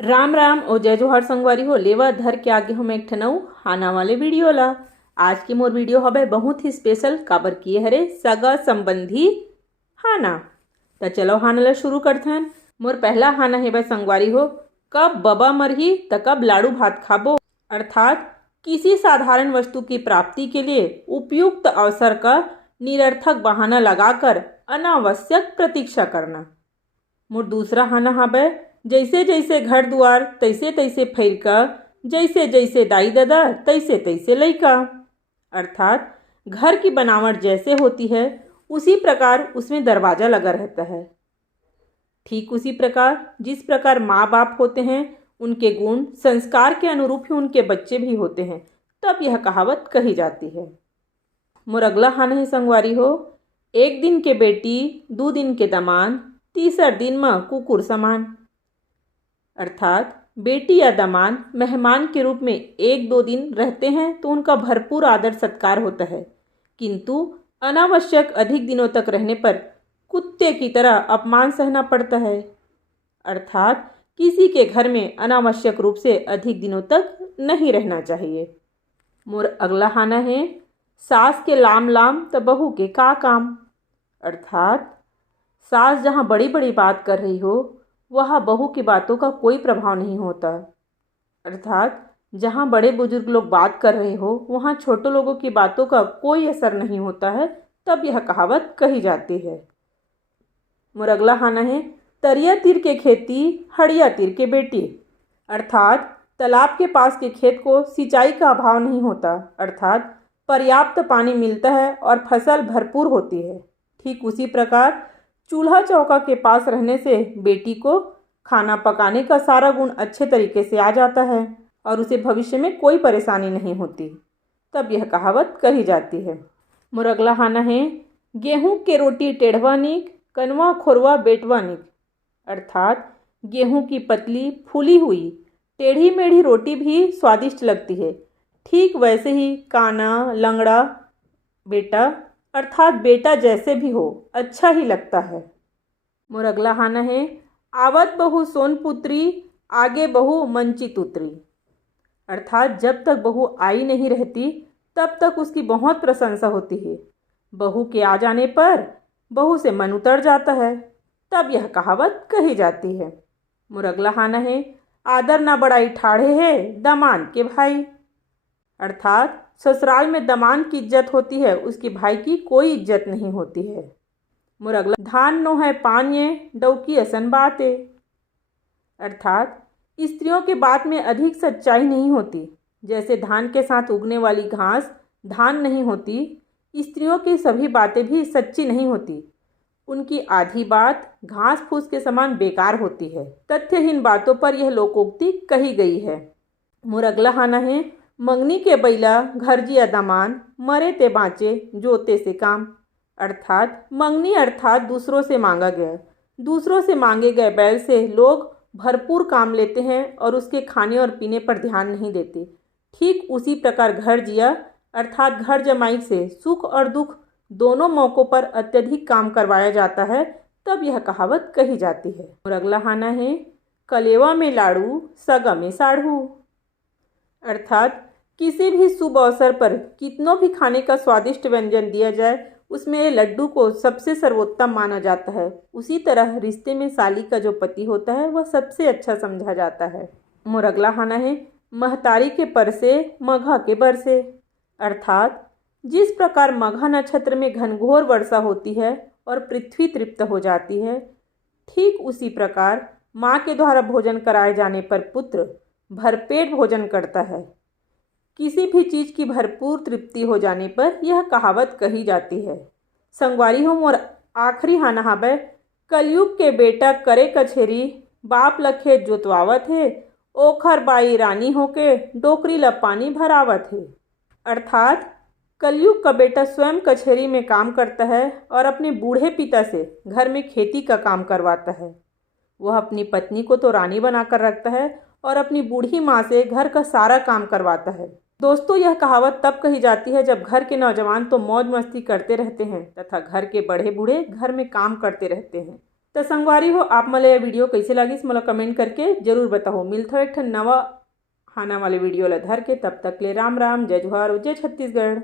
राम राम और जय जोहार संगवारी हो लेवा धर के आगे हम एक ठनऊ हाना वाले वीडियो ला। आज की मोर वीडियो हवे बहुत ही स्पेशल काबर किए हरे सगा संबंधी हाना। तो चलो हाना ला शुरू करते हैं। मोर पहला हाना है भाई संगवारी हो, कब बबा मरही त कब लाड़ू भात खाबो। अर्थात किसी साधारण वस्तु की प्राप्ति के लिए उपयुक्त अवसर का निरर्थक बहाना लगाकर अनावश्यक प्रतीक्षा करना। मोर दूसरा हाना हवे, जैसे जैसे घर द्वार तैसे तैसे फैरका, जैसे जैसे दाई दादा तैसे तैसे लइका। अर्थात घर की बनावट जैसे होती है उसी प्रकार उसमें दरवाज़ा लगा रहता है। ठीक उसी प्रकार जिस प्रकार माँ बाप होते हैं उनके गुण संस्कार के अनुरूप ही उनके बच्चे भी होते हैं, तब यह कहावत कही जाती है। मोर अगला हाना है संगवारी हो, एक दिन के बेटी दो दिन के दमान, तीसर दिन में कुकुर समान। अर्थात बेटी या दामाद मेहमान के रूप में एक दो दिन रहते हैं तो उनका भरपूर आदर सत्कार होता है, किंतु अनावश्यक अधिक दिनों तक रहने पर कुत्ते की तरह अपमान सहना पड़ता है। अर्थात किसी के घर में अनावश्यक रूप से अधिक दिनों तक नहीं रहना चाहिए। मोर अगला हाना है, सास के लाम लाम तो बहू के का काम। अर्थात सास जहाँ बड़ी बड़ी बात कर रही हो वहाँ बहू की बातों का कोई प्रभाव नहीं होता। अर्थात जहाँ बड़े बुजुर्ग लोग बात कर रहे हो वहाँ छोटे लोगों की बातों का कोई असर नहीं होता है, तब यह कहावत कही जाती है। मोर अगला हाना है, तरिया तीर के खेती हड़िया तीर के बेटी। अर्थात तालाब के पास के खेत को सिंचाई का अभाव नहीं होता, अर्थात पर्याप्त पानी मिलता है और फसल भरपूर होती है। ठीक उसी प्रकार चूल्हा चौका के पास रहने से बेटी को खाना पकाने का सारा गुण अच्छे तरीके से आ जाता है और उसे भविष्य में कोई परेशानी नहीं होती, तब यह कहावत कही जाती है। मोर अगला हाना है, गेहूं के रोटी टेढ़वा निक, कनवा खोरवा बेटवा निक। अर्थात गेहूं की पतली फूली हुई टेढ़ी मेढ़ी रोटी भी स्वादिष्ट लगती है, ठीक वैसे ही काना लंगड़ा बेटा अर्थात बेटा जैसे भी हो अच्छा ही लगता है। मोर अगला हाना है, आवत बहू सोनपुत्री आगे बहू मंचित उतरी। अर्थात जब तक बहू आई नहीं रहती तब तक उसकी बहुत प्रशंसा होती है, बहू के आ जाने पर बहू से मन उतर जाता है, तब यह कहावत कही जाती है। मोर अगला हाना है, आदर ना बड़ाई ठाढ़े है दामाद के भाई। अर्थात ससुराल में दामाद की इज्जत होती है, उसकी भाई की कोई इज्जत नहीं होती है। मोर अगला, धान नो है पानिये डौकी असन बाते। अर्थात स्त्रियों के बात में अधिक सच्चाई नहीं होती, जैसे धान के साथ उगने वाली घास धान नहीं होती, स्त्रियों की सभी बातें भी सच्ची नहीं होती, उनकी आधी बात घास फूस के समान बेकार होती है। तथ्यहीन बातों पर यह लोकोक्ति कही गई है। मोर अगला हाना है, मंगनी के बैला घर जिया दामान, मरे ते बाँचे जोते से काम। अर्थात मंगनी अर्थात दूसरों से मांगा गया, दूसरों से मांगे गए बैल से लोग भरपूर काम लेते हैं और उसके खाने और पीने पर ध्यान नहीं देते। ठीक उसी प्रकार घर जिया अर्थात घर जमाई से सुख और दुख दोनों मौक़ों पर अत्यधिक काम करवाया जाता है, तब यह कहावत कही जाती है। और अगला हाना है, कलेवा में लाड़ू सगा में साढ़ू। अर्थात किसी भी शुभ अवसर पर कितनों भी खाने का स्वादिष्ट व्यंजन दिया जाए उसमें लड्डू को सबसे सर्वोत्तम माना जाता है। उसी तरह रिश्ते में साली का जो पति होता है वह सबसे अच्छा समझा जाता है। मोर अगला हाना है, महतारी के परसे मघा के बरसे। अर्थात जिस प्रकार मघा नक्षत्र में घनघोर वर्षा होती है और पृथ्वी तृप्त हो जाती है, ठीक उसी प्रकार माँ के द्वारा भोजन कराए जाने पर पुत्र भरपेट भोजन करता है। किसी भी चीज़ की भरपूर तृप्ति हो जाने पर यह कहावत कही जाती है। संगवारी हो मोर आखिरी हाना हवे, कलयुग के बेटा करे कछेरी बाप लखे जोतवावत है, ओखर बाई रानी होके डोकरी ला पानी भरावत है। अर्थात कलयुग का बेटा स्वयं कचहरी में काम करता है और अपने बूढ़े पिता से घर में खेती का काम करवाता है। वह अपनी पत्नी को तो रानी बनाकर रखता है और अपनी बूढ़ी माँ से घर का सारा काम करवाता है। दोस्तों, यह कहावत तब कही जाती है जब घर के नौजवान तो मौज मस्ती करते रहते हैं तथा घर के बड़े बूढ़े घर में काम करते रहते हैं तो संगवारी हो आप मोला ये वीडियो कैसे लागिस मोला कमेंट करके जरूर बताओ। मिलता एक ठन नवा हाना वाले वीडियो ला धर के, तब तक ले राम राम, जय जोहार, जय छत्तीसगढ़।